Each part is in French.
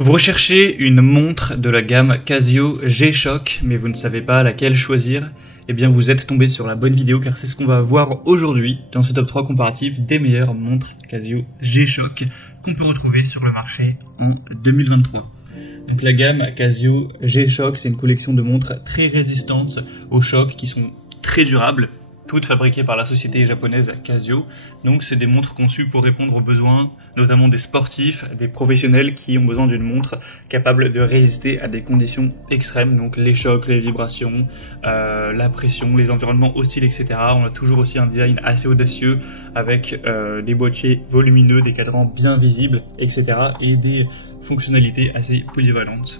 Vous recherchez une montre de la gamme Casio G-Shock, mais vous ne savez pas laquelle choisir? Eh bien, vous êtes tombé sur la bonne vidéo car c'est ce qu'on va voir aujourd'hui dans ce top 3 comparatif des meilleures montres Casio G-Shock qu'on peut retrouver sur le marché en 2023. Donc la gamme Casio G-Shock, c'est une collection de montres très résistantes au choc qui sont très durables, toutes fabriquées par la société japonaise Casio. Donc c'est des montres conçues pour répondre aux besoins notamment des sportifs, des professionnels qui ont besoin d'une montre capable de résister à des conditions extrêmes, donc les chocs, les vibrations, la pression, les environnements hostiles, etc. On a toujours aussi un design assez audacieux avec des boîtiers volumineux, des cadrans bien visibles, etc. et des fonctionnalités assez polyvalentes.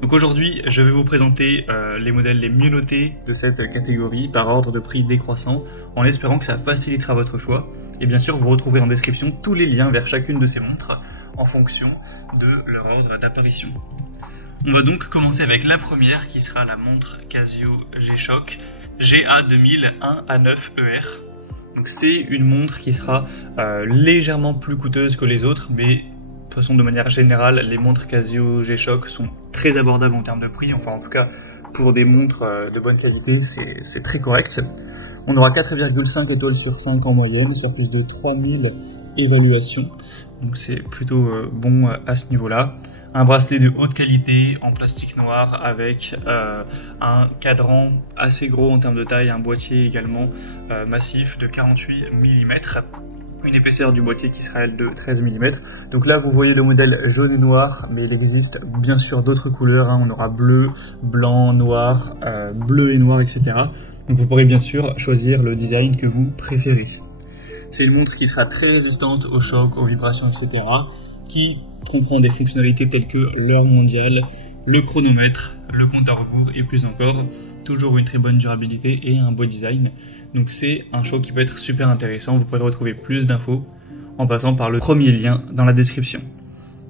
Donc aujourd'hui, je vais vous présenter les modèles les mieux notés de cette catégorie par ordre de prix décroissant, en espérant que ça facilitera votre choix. Et bien sûr, vous retrouverez en description tous les liens vers chacune de ces montres en fonction de leur ordre d'apparition. On va donc commencer avec la première qui sera la montre Casio G-Shock GA2001A9ER. Donc c'est une montre qui sera légèrement plus coûteuse que les autres, mais de toute façon, de manière générale, les montres Casio G-Shock sont très abordables en termes de prix. Enfin, en tout cas, pour des montres de bonne qualité, c'est très correct. On aura 4,5 étoiles sur 5 en moyenne, sur plus de 3000 évaluations. Donc c'est plutôt bon à ce niveau-là. Un bracelet de haute qualité en plastique noir avec un cadran assez gros en termes de taille, un boîtier également massif de 48 mm. Une épaisseur du boîtier qui sera elle de 13 mm. Donc là vous voyez le modèle jaune et noir, mais il existe bien sûr d'autres couleurs, hein. On aura bleu, blanc, noir, bleu et noir, etc. Donc vous pourrez bien sûr choisir le design que vous préférez. C'est une montre qui sera très résistante aux chocs, aux vibrations, etc. qui comprend des fonctionnalités telles que l'heure mondiale, le chronomètre, le compte à rebours et plus encore. Toujours une très bonne durabilité et un beau design. Donc c'est un choix qui peut être super intéressant. Vous pourrez retrouver plus d'infos en passant par le premier lien dans la description.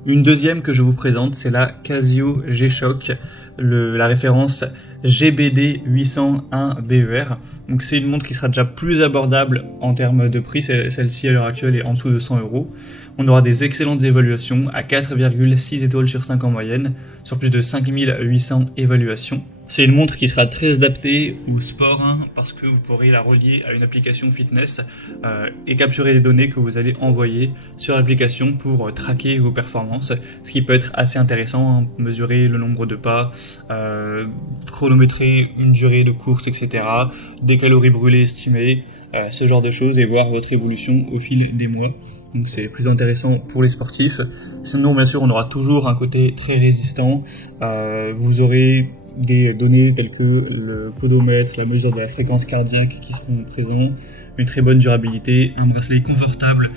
Une deuxième que je vous présente, c'est la Casio G-Shock, la référence GBD 801 BER. Donc c'est une montre qui sera déjà plus abordable en termes de prix. Celle-ci à l'heure actuelle est en dessous de 100 €. On aura des excellentes évaluations à 4,6 étoiles sur 5 en moyenne, sur plus de 5800 évaluations. C'est une montre qui sera très adaptée au sport, hein, parce que vous pourrez la relier à une application fitness et capturer des données que vous allez envoyer sur l'application pour traquer vos performances, ce qui peut être assez intéressant, hein, mesurer le nombre de pas, chronométrer une durée de course, etc., des calories brûlées estimées, ce genre de choses, et voir votre évolution au fil des mois. Donc c'est plus intéressant pour les sportifs. Sinon, bien sûr, on aura toujours un côté très résistant. Vous aurez des données telles que le podomètre, la mesure de la fréquence cardiaque qui seront présents, une très bonne durabilité, un bracelet confortable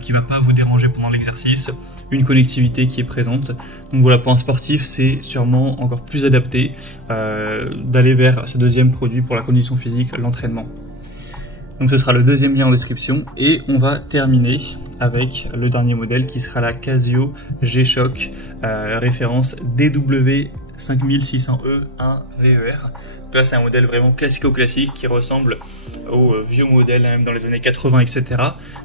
qui ne va pas vous déranger pendant l'exercice, une connectivité qui est présente. Donc voilà, pour un sportif, c'est sûrement encore plus adapté d'aller vers ce deuxième produit pour la condition physique, l'entraînement. Donc ce sera le deuxième lien en description et on va terminer avec le dernier modèle qui sera la Casio G-Shock référence DW 5600E1 VER. Là c'est un modèle vraiment classico-classique qui ressemble aux vieux modèles, même dans les années 80, etc.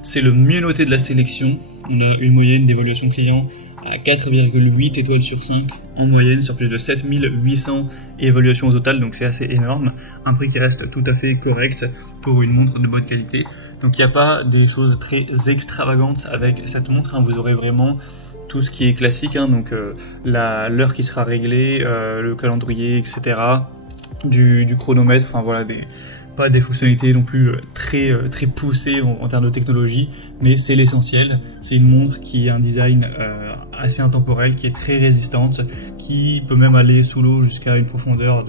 C'est le mieux noté de la sélection. On a une moyenne d'évaluation client à 4,8 étoiles sur 5 en moyenne, sur plus de 7800 évaluations au total, donc c'est assez énorme. Un prix qui reste tout à fait correct pour une montre de bonne qualité. Donc il n'y a pas des choses très extravagantes avec cette montre, hein. Vous aurez vraiment tout ce qui est classique, hein, donc l'heure qui sera réglée, le calendrier, etc. Du chronomètre, enfin voilà, pas des fonctionnalités non plus très poussées en termes de technologie, mais c'est l'essentiel. C'est une montre qui a un design assez intemporel, qui est très résistante, qui peut même aller sous l'eau jusqu'à une profondeur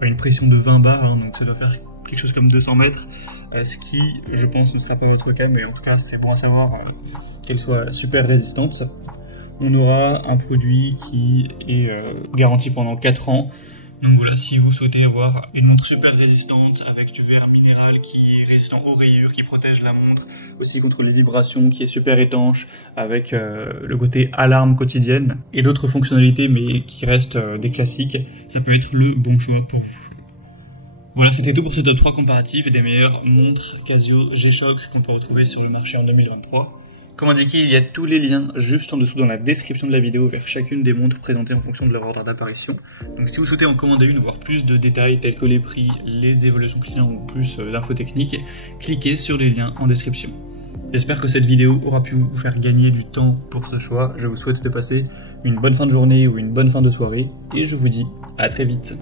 une pression de 20 bars, hein, donc ça doit faire quelque chose comme 200 mètres, ce qui, je pense, ne sera pas votre cas, mais en tout cas, c'est bon à savoir qu'elle soit super résistante. On aura un produit qui est garanti pendant 4 ans. Donc voilà, si vous souhaitez avoir une montre super résistante avec du verre minéral qui est résistant aux rayures, qui protège la montre aussi contre les vibrations, qui est super étanche, avec le côté alarme quotidienne et d'autres fonctionnalités mais qui restent des classiques, ça peut être le bon choix pour vous. Voilà, c'était tout pour ce top 3 comparatif des meilleures montres Casio G-Shock qu'on peut retrouver sur le marché en 2023. Comme indiqué, il y a tous les liens juste en dessous dans la description de la vidéo vers chacune des montres présentées en fonction de leur ordre d'apparition. Donc si vous souhaitez en commander une, voire plus de détails tels que les prix, les évaluations clients ou plus d'infos techniques, cliquez sur les liens en description. J'espère que cette vidéo aura pu vous faire gagner du temps pour ce choix. Je vous souhaite de passer une bonne fin de journée ou une bonne fin de soirée et je vous dis à très vite.